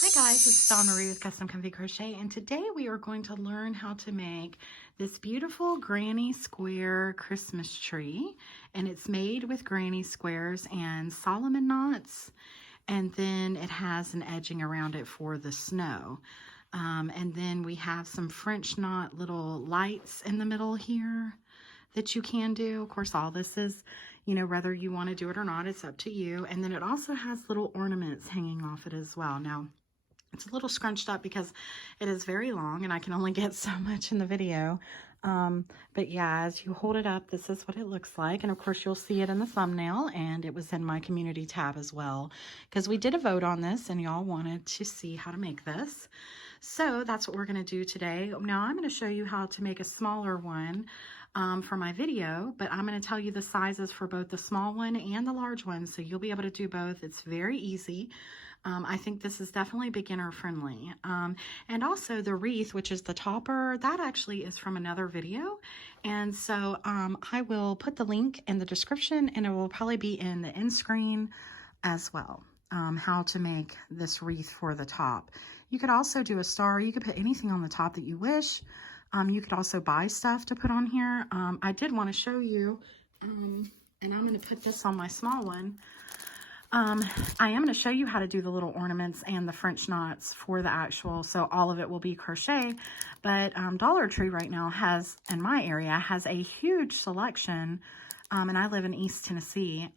Hi guys, it's Dawn Marie with Custom Comfy Crochet, and today we are going to learn how to make this beautiful granny square Christmas tree. And it's made with granny squares and Solomon knots, and then it has an edging around it for the snow. And then we have some French knot little lights in the middle here that you can do. Of course, all this is, whether you want to do it or not, it's up to you. And then it also has little ornaments hanging off it as well. Now, it's a little scrunched up because it is very long and I can only get so much in the video. But yeah, as you hold it up, this is what it looks like. And of course, you'll see it in the thumbnail, and it was in my community tab as well, because we did a vote on this and y'all wanted to see how to make this. So that's what we're going to do today. Now I'm going to show you how to make a smaller one for my video, but I'm going to tell you the sizes for both the small one and the large one, so you'll be able to do both. It's very easy. I think this is definitely beginner friendly. And also the wreath, which is the topper, that actually is from another video. And so I will put the link in the description, and it will probably be in the end screen as well, how to make this wreath for the top. You could also do a star. You could put anything on the top that you wish. You could also buy stuff to put on here. I did want to show you, and I'm going to put this on my small one. I am going to show you how to do the little ornaments and the French knots for the actual, so all of it will be crochet. But Dollar Tree right now has, in my area, has a huge selection, and I live in East Tennessee.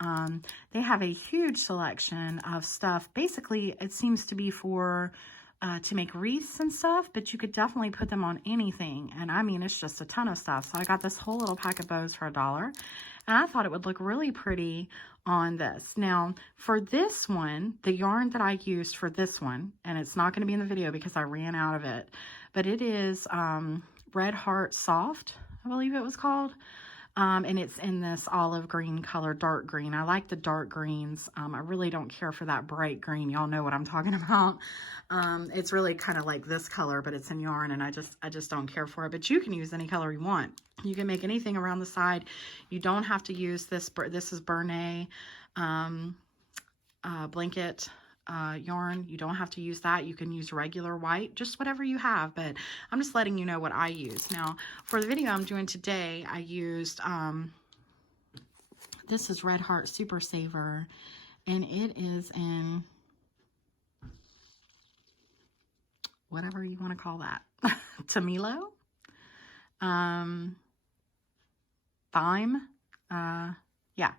They have a huge selection of stuff. Basically, it seems to be for to make wreaths and stuff, but you could definitely put them on anything. And I mean, it's just a ton of stuff. So I got this whole little pack of bows for $1, and I thought it would look really pretty on this. Now, for this one, the yarn that I used for this one, and it's not going to be in the video because I ran out of it, but it is Red Heart Soft, I believe it was called. And it's in this olive green color, dark green. I like the dark greens. I really don't care for that bright green. Y'all know what I'm talking about. It's really kind of like this color, but it's in yarn, and I just don't care for it. But you can use any color you want. You can make anything around the side. You don't have to use this. This is Bernay blanket yarn. You don't have to use that. You can use regular white, just whatever you have, but I'm just letting you know what I use. Now, for the video I'm doing today, I used, this is Red Heart Super Saver, and it is in whatever you want to call that. Tamilo? Thyme? Yeah.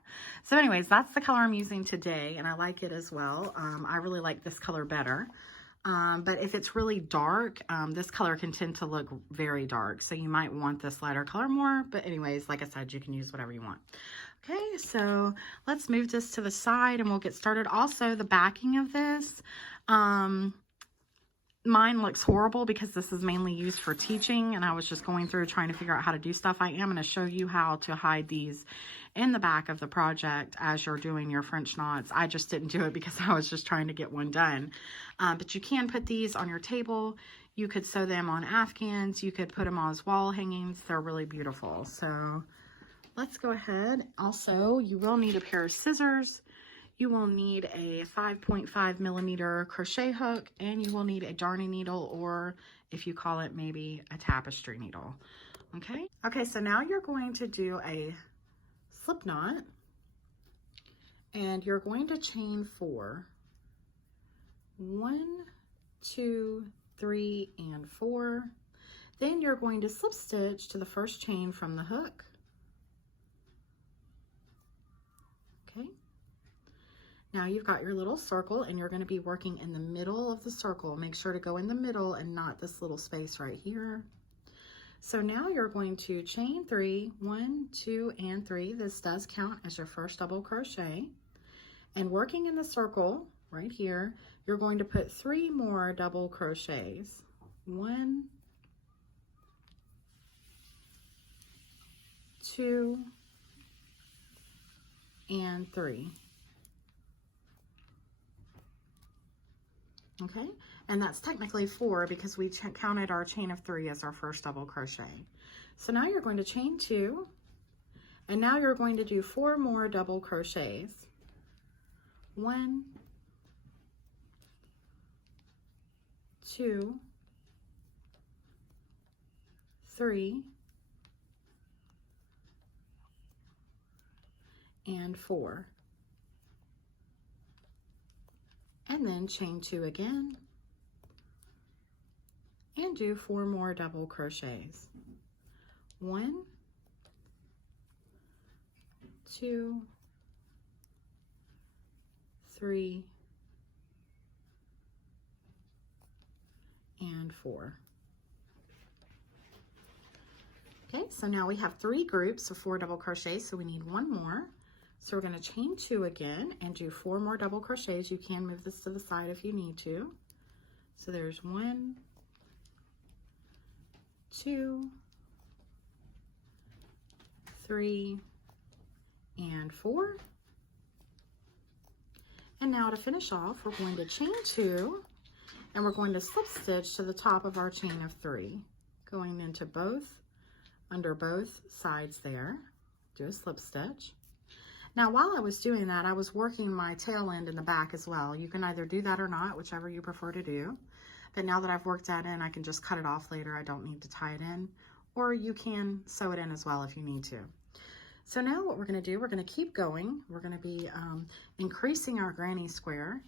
So anyways, that's the color I'm using today, and I like it as well. I really like this color better. But if it's really dark, this color can tend to look very dark. So you might want this lighter color more. But anyways, like I said, you can use whatever you want. Okay, so let's move this to the side and we'll get started. Also, the backing of this, mine looks horrible because this is mainly used for teaching, and I was just going through trying to figure out how to do stuff. I am going to show you how to hide these in the back of the project as you're doing your French knots. I just didn't do it because I was just trying to get one done. But you can put these on your table. You could sew them on Afghans. You could put them as wall hangings. They're really beautiful. So let's go ahead. Also, you will need a pair of scissors. You will need a 5.5 millimeter crochet hook, and you will need a darning needle, or if you call it maybe a tapestry needle. Okay. Okay, so now you're going to do a slip knot, and you're going to chain 4. 1, 2, 3, and 4. Then you're going to slip stitch to the first chain from the hook. Okay. Now you've got your little circle, and you're going to be working in the middle of the circle. Make sure to go in the middle and not this little space right here. So now you're going to chain 3, 1, 2, and 3. This does count as your first double crochet. And working in the circle right here, you're going to put 3 more double crochets. 1, 2, and 3. Okay, and that's technically 4 because we counted our chain of 3 as our first double crochet. So now you're going to chain 2, and now you're going to do 4 more double crochets. 1, 2, 3, and 4. And then chain 2 again and do 4 more double crochets. 1, 2, 3, and 4. Okay, so now we have 3 groups of 4 double crochets, so we need 1 more. So we're going to chain 2 again and do 4 more double crochets. You can move this to the side if you need to. So there's 1, 2, 3, and 4. And now to finish off, we're going to chain 2 and we're going to slip stitch to the top of our chain of 3, going into under both sides there. Do a slip stitch. Now while I was doing that, I was working my tail end in the back as well. You can either do that or not, whichever you prefer to do. But now that I've worked that in, I can just cut it off later. I don't need to tie it in, or you can sew it in as well if you need to. So now what we're going to do, we're going to keep going. We're going to be increasing our granny square.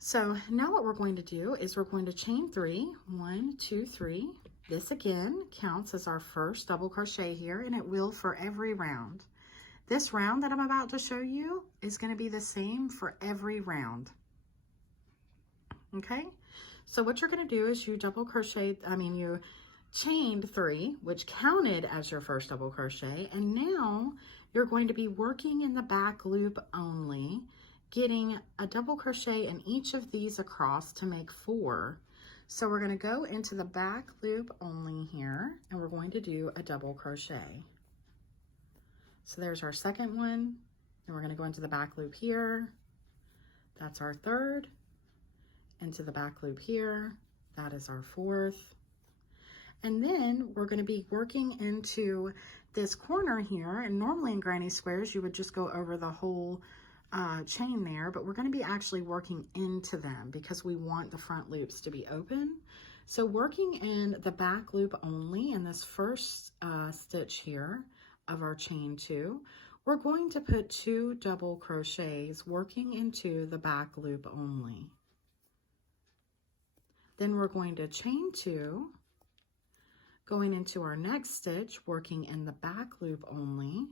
So now what we're going to do is we're going to chain 3, 1, 2, 3. This again counts as our first double crochet here, and it will for every round. This round that I'm about to show you is going to be the same for every round. Okay, so what you're going to do is you you chained 3, which counted as your first double crochet, and now you're going to be working in the back loop only, getting a double crochet in each of these across to make 4. So we're going to go into the back loop only here, and we're going to do a double crochet. So there's our second one, and we're going to go into the back loop here. That's our third. Into the back loop here. That is our fourth. And then we're going to be working into this corner here, and normally in granny squares you would just go over the whole chain there, but we're going to be actually working into them because we want the front loops to be open. So working in the back loop only in this first stitch here of our chain 2, we're going to put 2 double crochets working into the back loop only. Then we're going to chain 2, going into our next stitch, working in the back loop only.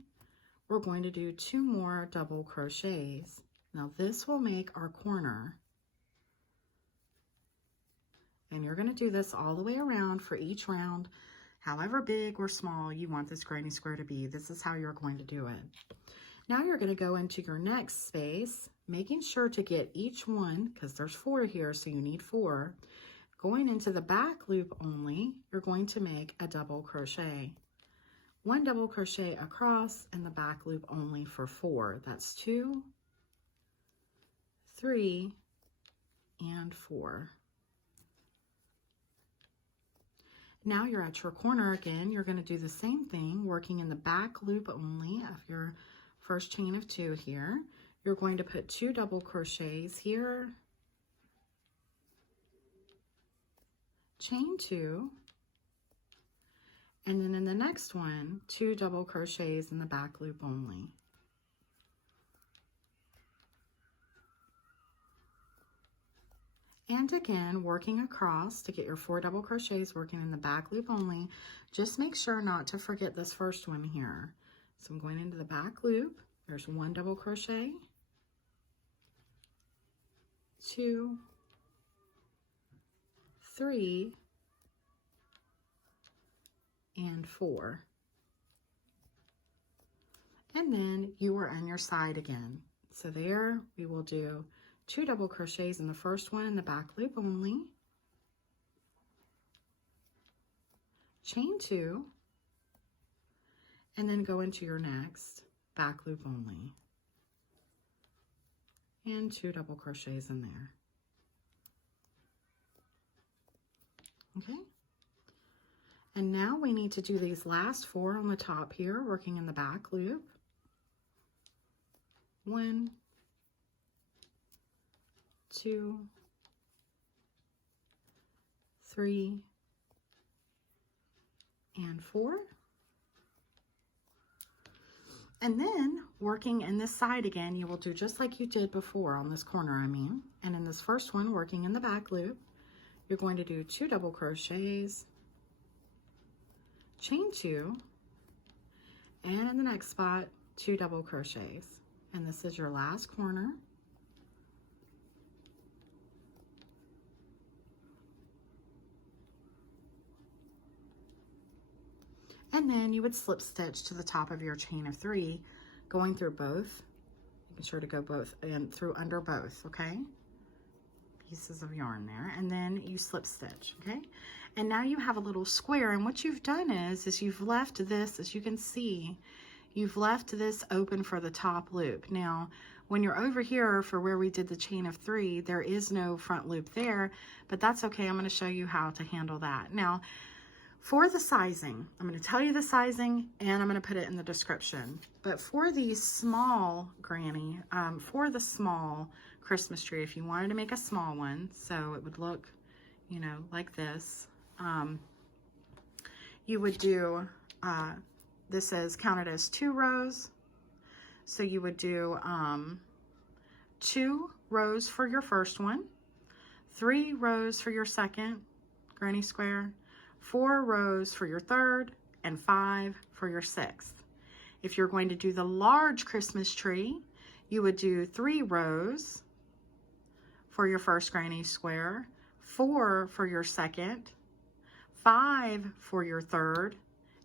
We're going to do 2 more double crochets. Now this will make our corner. And you're going to do this all the way around for each round, however big or small you want this granny square to be. This is how you're going to do it. Now you're going to go into your next space, making sure to get each one, because there's 4 here, so you need 4. Going into the back loop only, you're going to make a double crochet. 1 double crochet across in the back loop only for 4. That's 2, 3, and 4. Now you're at your corner again. You're going to do the same thing, working in the back loop only of your first chain of 2 here. You're going to put 2 double crochets here, chain 2, and then in the next one, 2 double crochets in the back loop only. And again, working across to get your 4 double crochets working in the back loop only. Just make sure not to forget this first one here. So I'm going into the back loop. There's 1 double crochet, 2, 3, and 4. And then you are on your side again. So there we will do 2 double crochets in the first one in the back loop only, chain 2, and then go into your next back loop only, and 2 double crochets in there. Okay, and now we need to do these last 4 on the top here, working in the back loop. 1, 2, 3, and 4. And then working in this side again, you will do just like you did before on this corner, and in this first one, working in the back loop, you're going to do 2 double crochets, chain 2, and in the next spot, 2 double crochets. And this is your last corner. And then you would slip stitch to the top of your chain of 3, going through both, making sure to go both and through under both, okay? Pieces of yarn there, and then you slip stitch, okay? And now you have a little square, and what you've done is you've left this, as you can see, you've left this open for the top loop. Now, when you're over here for where we did the chain of 3, there is no front loop there, but that's okay. I'm going to show you how to handle that. Now, for the sizing, I'm going to tell you the sizing and I'm going to put it in the description. But for the small granny, for the small Christmas tree, if you wanted to make a small one, so it would look, you know, like this, you would do, this is counted as 2 rows. So you would do 2 rows for your first one, 3 rows for your second granny square, 4 rows for your third, and 5 for your sixth. If you're going to do the large Christmas tree, you would do 3 rows for your first granny square, 4 for your second, 5 for your third,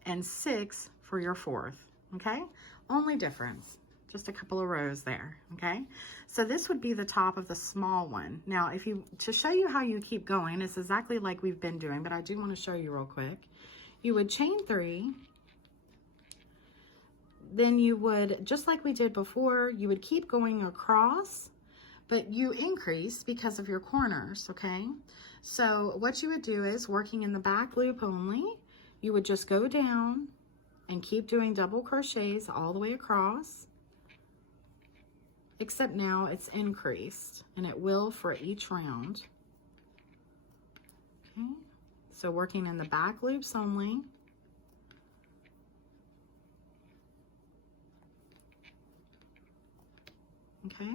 and 6 for your fourth, okay? Only difference, just a couple of rows there, okay? So this would be the top of the small one. Now, to show you how you keep going, it's exactly like we've been doing, but I do want to show you real quick. You would chain 3, then you would, just like we did before, you would keep going across, but you increase because of your corners, okay? So what you would do is, working in the back loop only, you would just go down and keep doing double crochets all the way across, except now it's increased, and it will for each round. Okay, so working in the back loops only. Okay,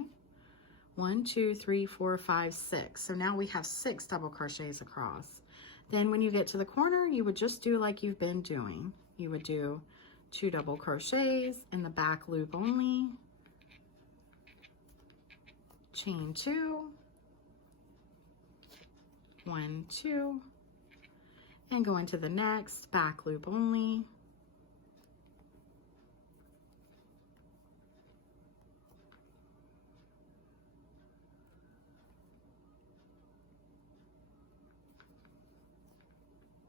1, 2, 3, 4, 5, 6. So now we have 6 double crochets across. Then when you get to the corner, you would just do like you've been doing. You would do 2 double crochets in the back loop only, chain 2, 1, 2, and go into the next back loop only,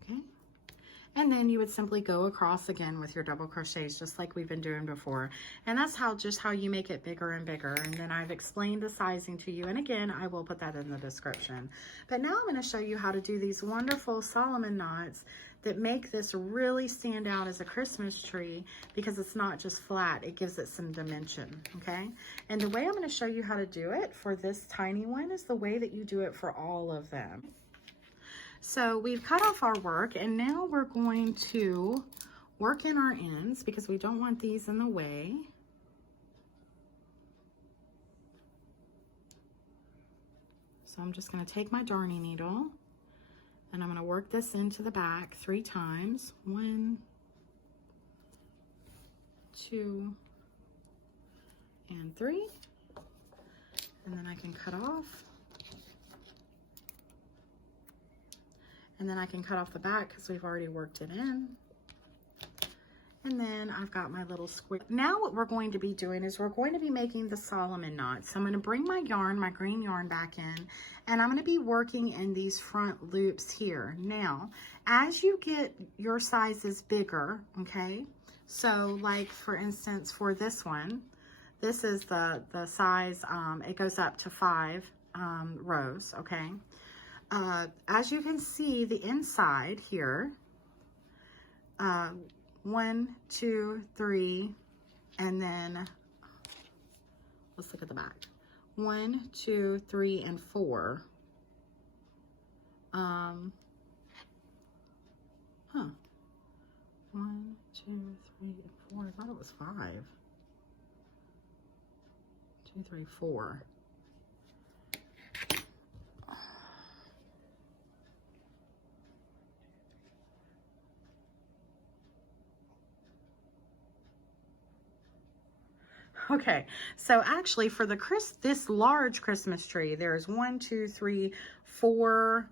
okay? And then you would simply go across again with your double crochets, just like we've been doing before. And that's just how you make it bigger and bigger. And then I've explained the sizing to you. And again, I will put that in the description. But now I'm going to show you how to do these wonderful Solomon knots that make this really stand out as a Christmas tree, because it's not just flat, it gives it some dimension, okay? And the way I'm going to show you how to do it for this tiny one is the way that you do it for all of them. So we've cut off our work, and now we're going to work in our ends because we don't want these in the way. So I'm just going to take my darning needle and I'm going to work this into the back 3 times. 1, 2, and 3. And then I can cut off. And then I can cut off the back because we've already worked it in. And then I've got my little square. Now what we're going to be doing is we're going to be making the Solomon knot. So I'm going to bring my yarn, my green yarn, back in, and I'm going to be working in these front loops here. Now, as you get your sizes bigger, okay, so like for instance for this one, this is the size, it goes up to 5 rows, okay. As you can see, the inside here, 1, 2, 3, and then let's look at the back. 1, 2, 3, and 4. 1, 2, 3, 4. I thought it was 5. 2, 3, 4. Okay, so actually for the this large Christmas tree, there's 1, 2, 3, 4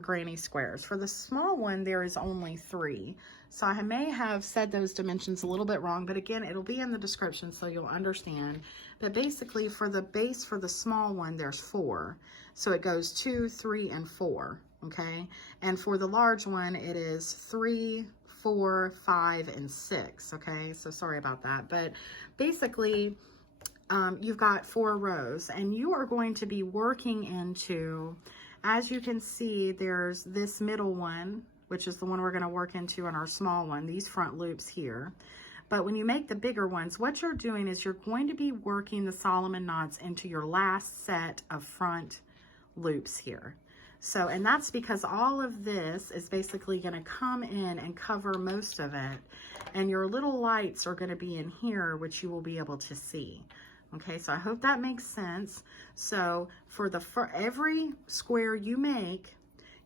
granny squares. For the small one, there is only 3. So I may have said those dimensions a little bit wrong, but again, it'll be in the description so you'll understand. But basically for the base for the small one, there's 4. So it goes 2, 3, and 4, okay? And for the large one, it is 3, 4, 5, and 6, okay? So sorry about that, but basically you've got 4 rows, and you are going to be working into, as you can see, there's this middle one, which is the one we're going to work into on our small one, these front loops here. But when you make the bigger ones, what you're doing is you're going to be working the Solomon knots into your last set of front loops here. So, and that's because all of this is basically going to come in and cover most of it. And your little lights are going to be in here, which you will be able to see. Okay, so I hope that makes sense. So for every square you make,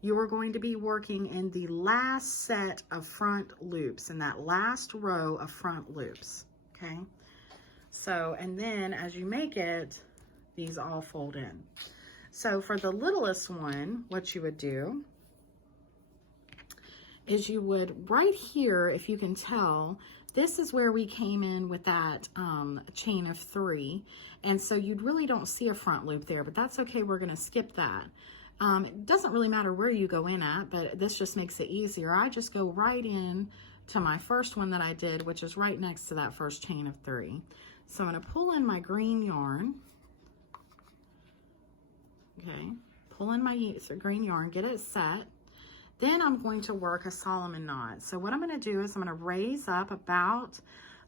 you are going to be working in the last set of front loops, in that last row of front loops. Okay, so, and then as you make it, these all fold in. So for the littlest one, what you would do is you would, right here, if you can tell, this is where we came in with that chain of 3. And so you really don't see a front loop there, but that's okay. We're going to skip that. It doesn't really matter where you go in at, but this just makes it easier. I just go right in to my first one that I did, which is right next to that first chain of 3. So I'm going to pull in my green yarn. Okay, pull in my green yarn, get it set. Then I'm going to work a Solomon knot. So what I'm going to do is I'm going to raise up about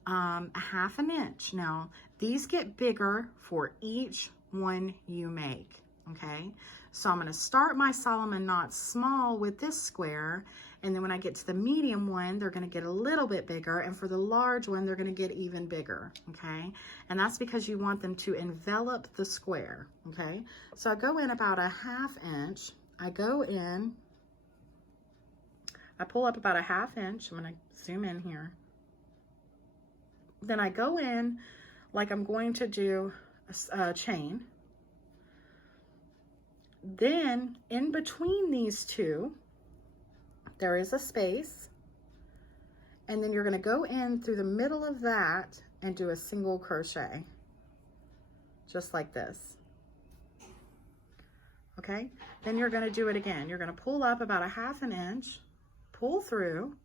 a 1/2 inch. Now, these get bigger for each one you make, okay? So I'm going to start my Solomon knot small with this square, and then when I get to the medium one, they're going to get a little bit bigger, and for the large one, they're going to get even bigger, okay? And that's because you want them to envelop the square, okay? So I go in about a 1/2 inch. I go in, I pull up about a 1/2 inch. I'm going to zoom in here. Then I go in like I'm going to do a chain. Then in between these two, there is a space, and then you're going to go in through the middle of that and do a single crochet, just like this. Okay, then you're going to do it again. You're going to pull up about a 1/2 inch, pull through,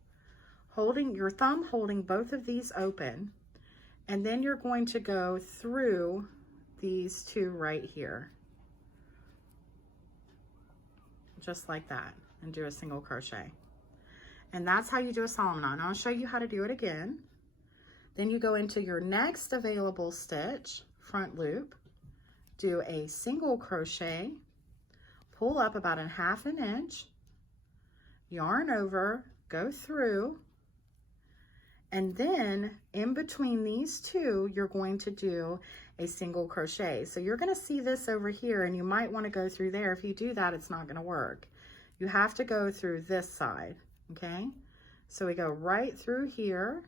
holding your thumb, holding both of these open, and then you're going to go through these two right here, just like that, and do a single crochet. And that's how you do a Solomon knot. Now I'll show you how to do it again. Then you go into your next available stitch, front loop, do a single crochet, pull up about a 1/2 inch, yarn over, go through, and then in between these two, you're going to do a single crochet. So you're going to see this over here, and you might want to go through there. If you do that, it's not going to work. You have to go through this side, okay? So we go right through here,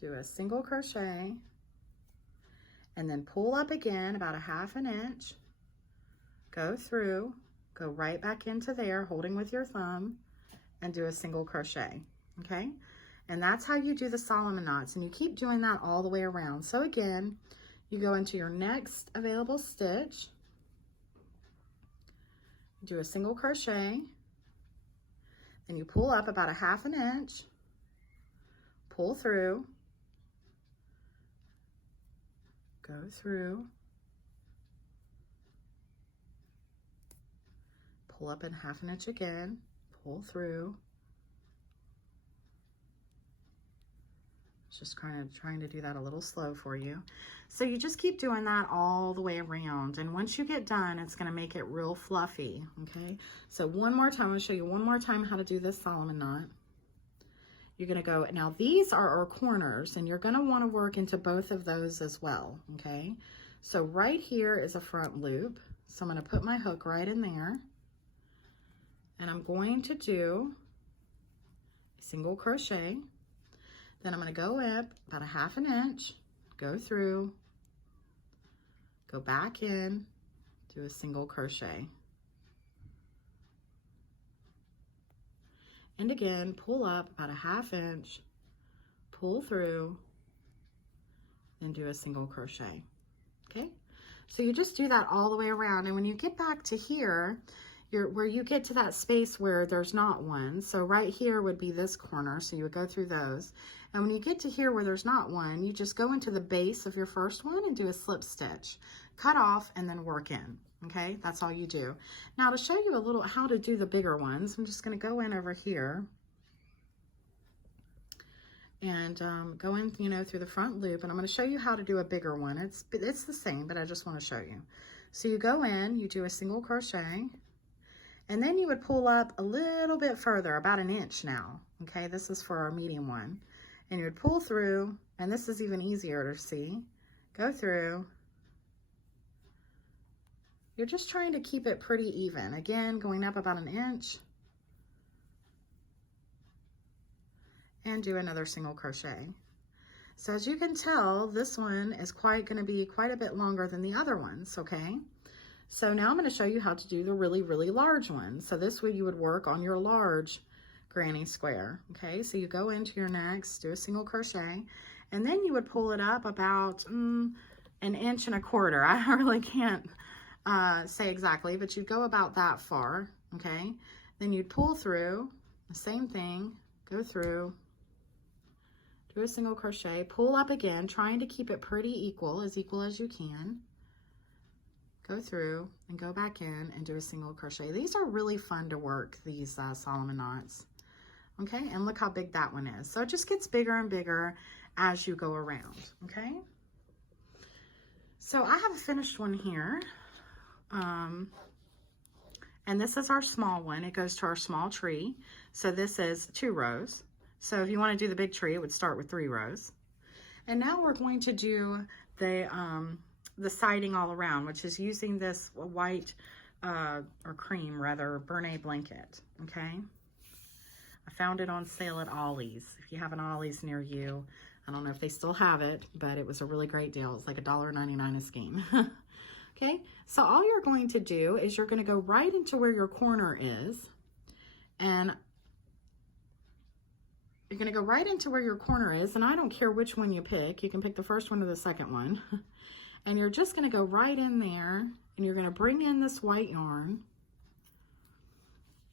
do a single crochet, and then pull up again about a 1/2 inch, go through, go right back into there, holding with your thumb, and do a single crochet, okay? And that's how you do the Solomon knots, and you keep doing that all the way around. So again, you go into your next available stitch, do a single crochet, then you pull up about a 1/2 inch, pull through, go through, pull up in 1/2 inch again, pull through, Just trying to do that a little slow for you. So you just keep doing that all the way around. And once you get done, it's going to make it real fluffy. Okay. So one more time, I'm going to show you one more time how to do this Solomon knot. You're going to go, now these are our corners, and you're going to want to work into both of those as well. Okay. So right here is a front loop. So I'm going to put my hook right in there, and I'm going to do a single crochet. Then I'm going to go up about a 1/2 inch, go through, go back in, do a single crochet. And again, pull up about a 1/2 inch, pull through, and do a single crochet. Okay? So you just do that all the way around. And when you get back to here, where you get to that space where there's not one, so right here would be this corner, so you would go through those. And when you get to here where there's not one, you just go into the base of your first one and do a slip stitch, cut off, and then work in. Okay, that's all you do. Now to show you a little how to do the bigger ones, I'm just going to go in over here and go in, you know, through the front loop, and I'm going to show you how to do a bigger one. It's the same, but I just want to show you. So you go in, you do a single crochet, and then you would pull up a little bit further, about 1 inch now. Okay, this is for our medium one. And you would pull through, and this is even easier to see. Go through. You're just trying to keep it pretty even. Again, going up about 1 inch. And do another single crochet. So as you can tell, this one is going to be quite a bit longer than the other ones, okay? So now I'm going to show you how to do the really, really large one. So this way you would work on your large granny square. Okay, so you go into your next, do a single crochet, and then you would pull it up about 1.25 inches. I really can't say exactly, but you'd go about that far. Okay, then you'd pull through, the same thing, go through, do a single crochet, pull up again, trying to keep it pretty equal as you can. Go through and go back in and do a single crochet. These are really fun to work, these Solomon knots. Okay, and look how big that one is. So it just gets bigger and bigger as you go around. Okay, so I have a finished one here, and this is our small one. It goes to our small tree. So this is 2 rows. So if you want to do the big tree, it would start with 3 rows. And now we're going to do the siding all around, which is using this white or cream rather Bernay blanket. Okay, I found it on sale at Ollie's. If you have an Ollie's near you, I don't know if they still have it, but it was a really great deal. It's like $1.99 a skein. Okay, so all you're going to do is you're going to go right into where your corner is, and you're going to go right into where your corner is, and I don't care which one you pick. You can pick the first one or the second one. And you're just going to go right in there, and you're going to bring in this white yarn,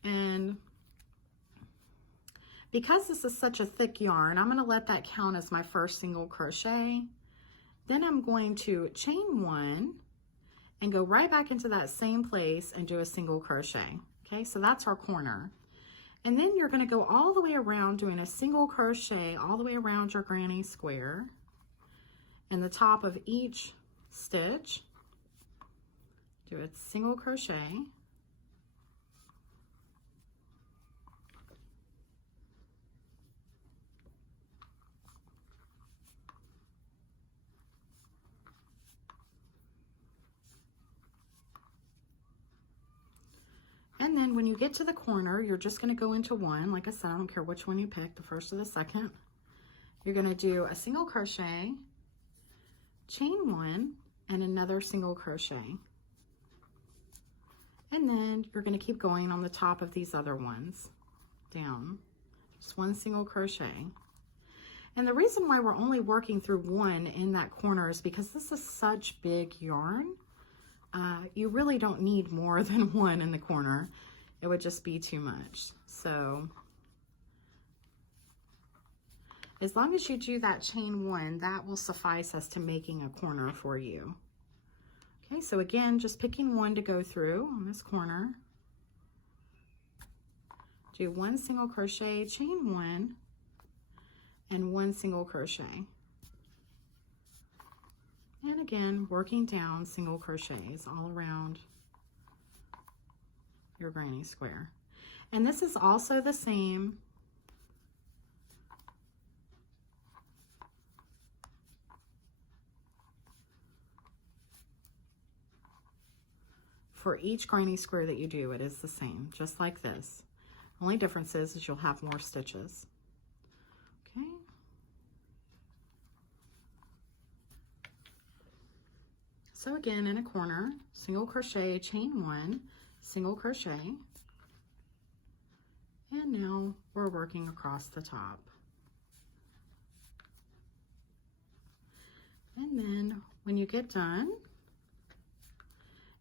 and because this is such a thick yarn, I'm going to let that count as my first single crochet. Then I'm going to chain 1 and go right back into that same place and do a single crochet. Okay, so that's our corner. And then you're going to go all the way around doing a single crochet all the way around your granny square. In the top of each stitch, do a single crochet. And then when you get to the corner, you're just going to go into one. Like I said, I don't care which one you pick, the first or the second. You're going to do a single crochet, chain 1, and another single crochet. And then you're going to keep going on the top of these other ones down. Just one single crochet. And the reason why we're only working through 1 in that corner is because this is such big yarn. You really don't need more than 1 in the corner. It would just be too much. So as long as you do that chain 1, that will suffice as to making a corner for you. Okay, so again, just picking 1 to go through on this corner. Do 1 single crochet, chain 1, and 1 single crochet. And again, working down single crochets all around your granny square. And this is also the same for each granny square that you do. It is the same, just like this. Only difference is you'll have more stitches. Okay. So again, in a corner, single crochet, chain 1, single crochet, and now we're working across the top. And then when you get done,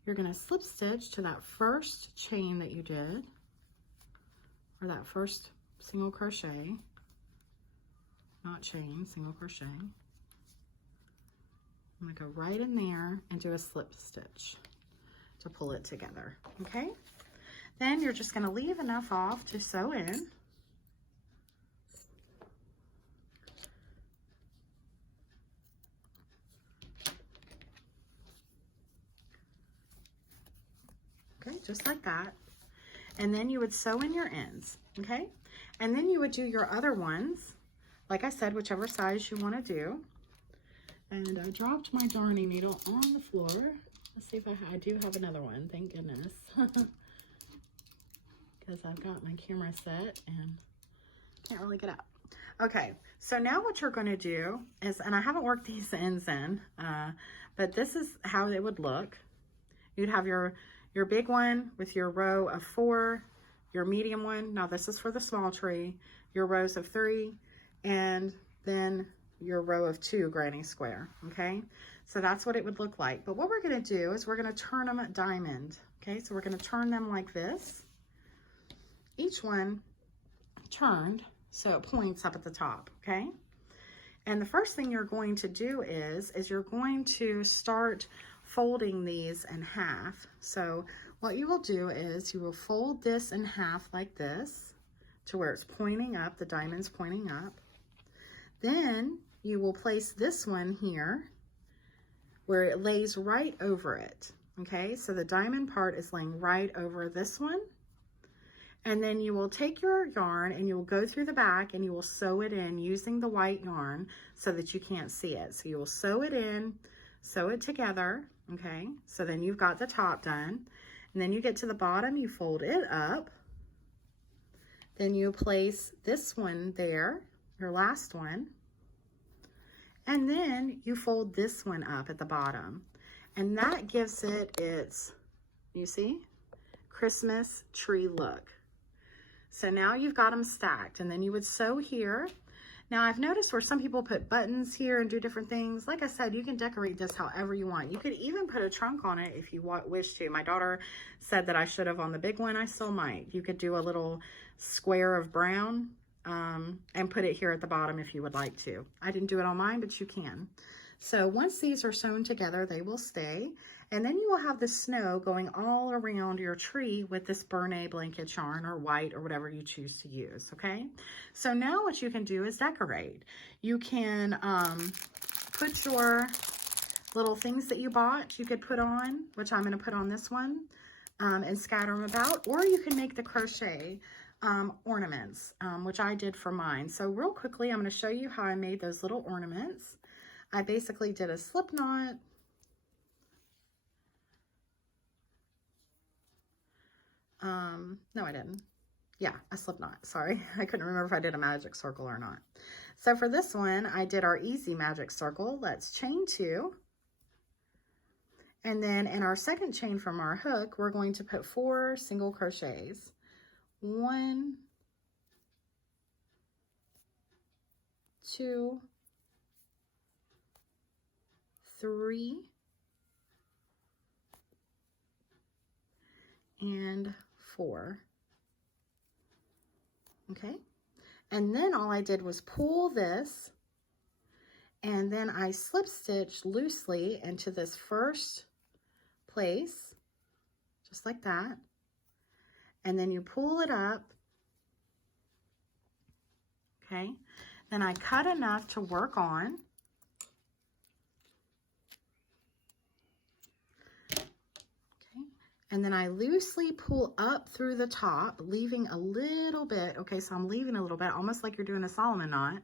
you're going to slip stitch to that first chain that you did, or that first single crochet, not chain, single crochet. I'm going to go right in there and do a slip stitch to pull it together, okay? Then you're just going to leave enough off to sew in. Okay, just like that. And then you would sew in your ends, okay? And then you would do your other ones, like I said, whichever size you want to do. And I dropped my darning needle on the floor. Let's see if I do have another one, thank goodness. Because I've got my camera set and can't really get up. Okay, so now what you're going to do is, and I haven't worked these ends in, but this is how it would look. You'd have your big one with your row of 4, your medium one, now this is for the small tree, your rows of 3, and then your row of 2 granny square, okay? So that's what it would look like. But what we're going to do is we're going to turn them at diamond, okay? So we're going to turn them like this. Each one turned so it points up at the top, okay? And the first thing you're going to do is you're going to start folding these in half. So what you will do is you will fold this in half like this to where it's pointing up, the diamond's pointing up. Then you will place this one here where it lays right over it, okay? So the diamond part is laying right over this one. And then you will take your yarn and you will go through the back and you will sew it in using the white yarn so that you can't see it. So you will sew it in, sew it together, okay? So then you've got the top done. And then you get to the bottom, you fold it up. Then you place this one there, your last one. And then you fold this one up at the bottom. And that gives it its, you see, Christmas tree look. So now you've got them stacked, and then you would sew here. Now I've noticed where some people put buttons here and do different things. Like I said, you can decorate this however you want. You could even put a trunk on it if you wish to. My daughter said that I should have on the big one. I still might. You could do a little square of brown and put it here at the bottom if you would like to. I didn't do it on mine, but you can. So once these are sewn together, they will stay. And then you will have the snow going all around your tree with this Bernay blanket yarn or white or whatever you choose to use, okay? So now what you can do is decorate. You can put your little things that you bought, you could put on, which I'm gonna put on this one, and scatter them about, or you can make the crochet ornaments, which I did for mine. So real quickly, I'm gonna show you how I made those little ornaments. I basically did a slip knot, no I didn't, yeah, a slip knot, sorry, I couldn't remember if I did a magic circle or not. So for this one, I did our easy magic circle. Let's chain 2, and then in our second chain from our hook, we're going to put 4 single crochets. 1, 2, 3, and 4. Okay, and then all I did was pull this, and then I slip stitched loosely into this first place, just like that, and then you pull it up, okay? Then I cut enough to work on. And then I loosely pull up through the top, leaving a little bit. Okay, so I'm leaving a little bit, almost like you're doing a Solomon knot.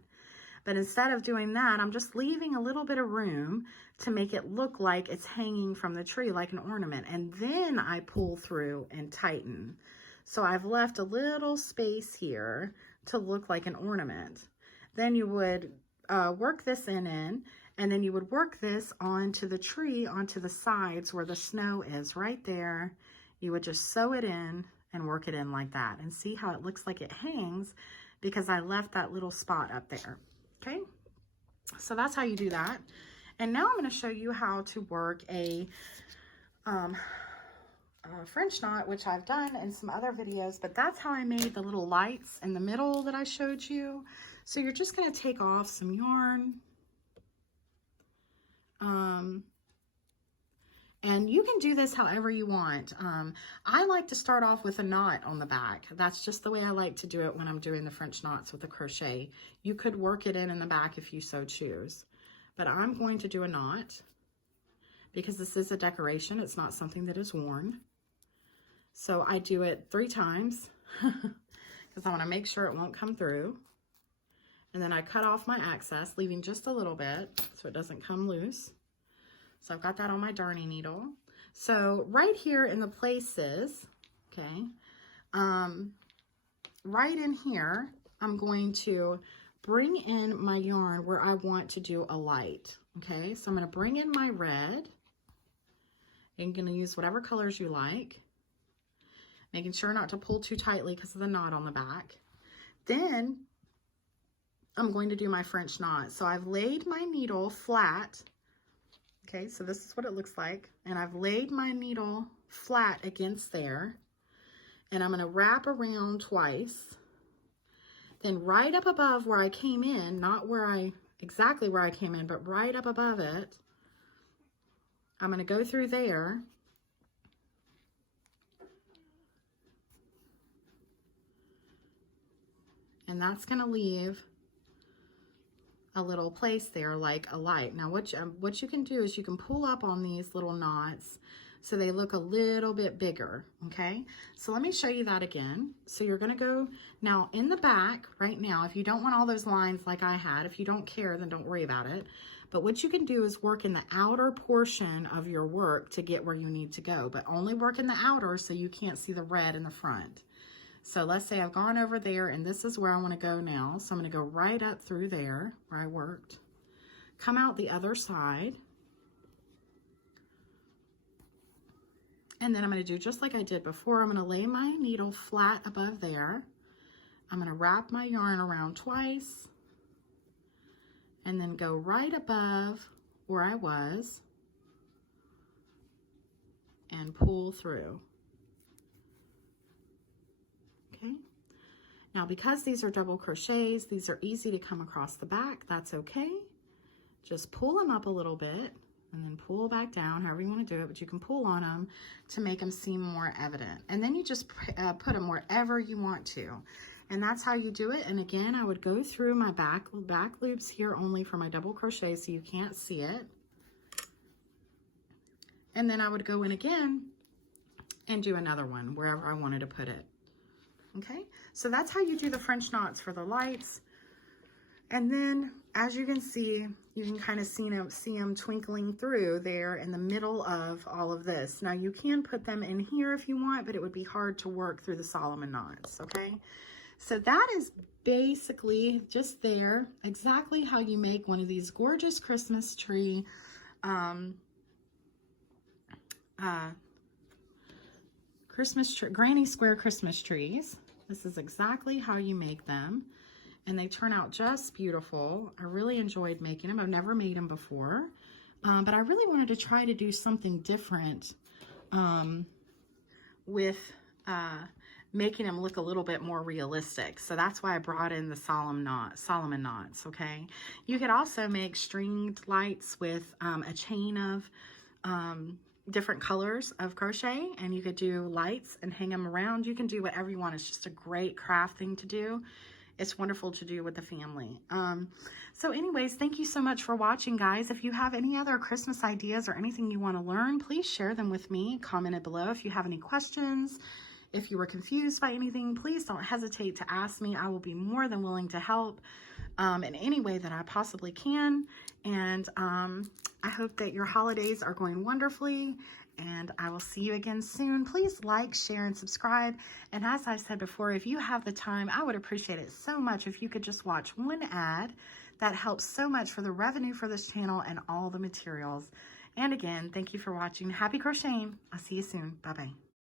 But instead of doing that, I'm just leaving a little bit of room to make it look like it's hanging from the tree like an ornament. And then I pull through and tighten. So I've left a little space here to look like an ornament. Then you would work this in, and then you would work this onto the tree, onto the sides where the snow is right there. You would just sew it in and work it in like that. And see how it looks like it hangs because I left that little spot up there. Okay, so that's how you do that. And now I'm going to show you how to work a French knot, which I've done in some other videos, but that's how I made the little lights in the middle that I showed you. So you're just going to take off some yarn. And you can do this however you want. I like to start off with a knot on the back. That's just the way I like to do it when I'm doing the French knots with the crochet. You could work it in the back if you so choose. But I'm going to do a knot because this is a decoration. It's not something that is worn. So I do it 3 times because I want to make sure it won't come through. And then I cut off my excess, leaving just a little bit so it doesn't come loose. So I've got that on my darning needle. So right here in the places, okay, right in here, I'm going to bring in my yarn where I want to do a light, okay? So I'm gonna bring in my red. You're gonna use whatever colors you like, making sure not to pull too tightly because of the knot on the back. Then I'm going to do my French knot. So I've laid my needle flat. Okay, so this is what it looks like. And I've laid my needle flat against there. And I'm going to wrap around twice. Then right up above where I came in, not where exactly where I came in, but right up above it, I'm going to go through there. And that's going to leave a little place there like a light. Now what you can do is you can pull up on these little knots so they look a little bit bigger, okay? So let me show you that again. So you're gonna go now in the back right now. If you don't want all those lines like I had, if you don't care, then don't worry about it. But what you can do is work in the outer portion of your work to get where you need to go, but only work in the outer so you can't see the red in the front. So let's say I've gone over there and this is where I want to go now. So I'm going to go right up through there where I worked. Come out the other side. And then I'm going to do just like I did before. I'm going to lay my needle flat above there. I'm going to wrap my yarn around twice. And then go right above where I was. And pull through. Now, because these are double crochets, these are easy to come across the back. That's okay. Just pull them up a little bit and then pull back down, however you want to do it, but you can pull on them to make them seem more evident. And then you just put them wherever you want to. And that's how you do it. And again, I would go through my back loops here only for my double crochet so you can't see it. And then I would go in again and do another one wherever I wanted to put it. Okay, so that's how you do the French knots for the lights. And then, as you can see, you can kind of see them twinkling through there in the middle of all of this. Now, you can put them in here if you want, but it would be hard to work through the Solomon knots, okay? So that is basically just there, exactly how you make one of these gorgeous Christmas tree granny square Christmas trees. This is exactly how you make them, and they turn out just beautiful. I really enjoyed making them. I've never made them before, but I really wanted to try to do something different with making them look a little bit more realistic. So that's why I brought in the Solomon knots, okay? You could also make stringed lights with a chain of different colors of crochet, and you could do lights and hang them around. You can do whatever you want. It's just a great craft thing to do. it's wonderful to do with the family. So anyways, thank you so much for watching, guys. If you have any other Christmas ideas or anything you want to learn, please share them with me. Comment it below. If you have any questions, if you were confused by anything, please don't hesitate to ask me. I will be more than willing to help in any way that I possibly can. And I hope that your holidays are going wonderfully, and I will see you again soon. Please like, share, and subscribe. And as I said before, if you have the time, I would appreciate it so much if you could just watch one ad. That helps so much for the revenue for this channel and all the materials. And again, thank you for watching. Happy crocheting. I'll see you soon. Bye-bye.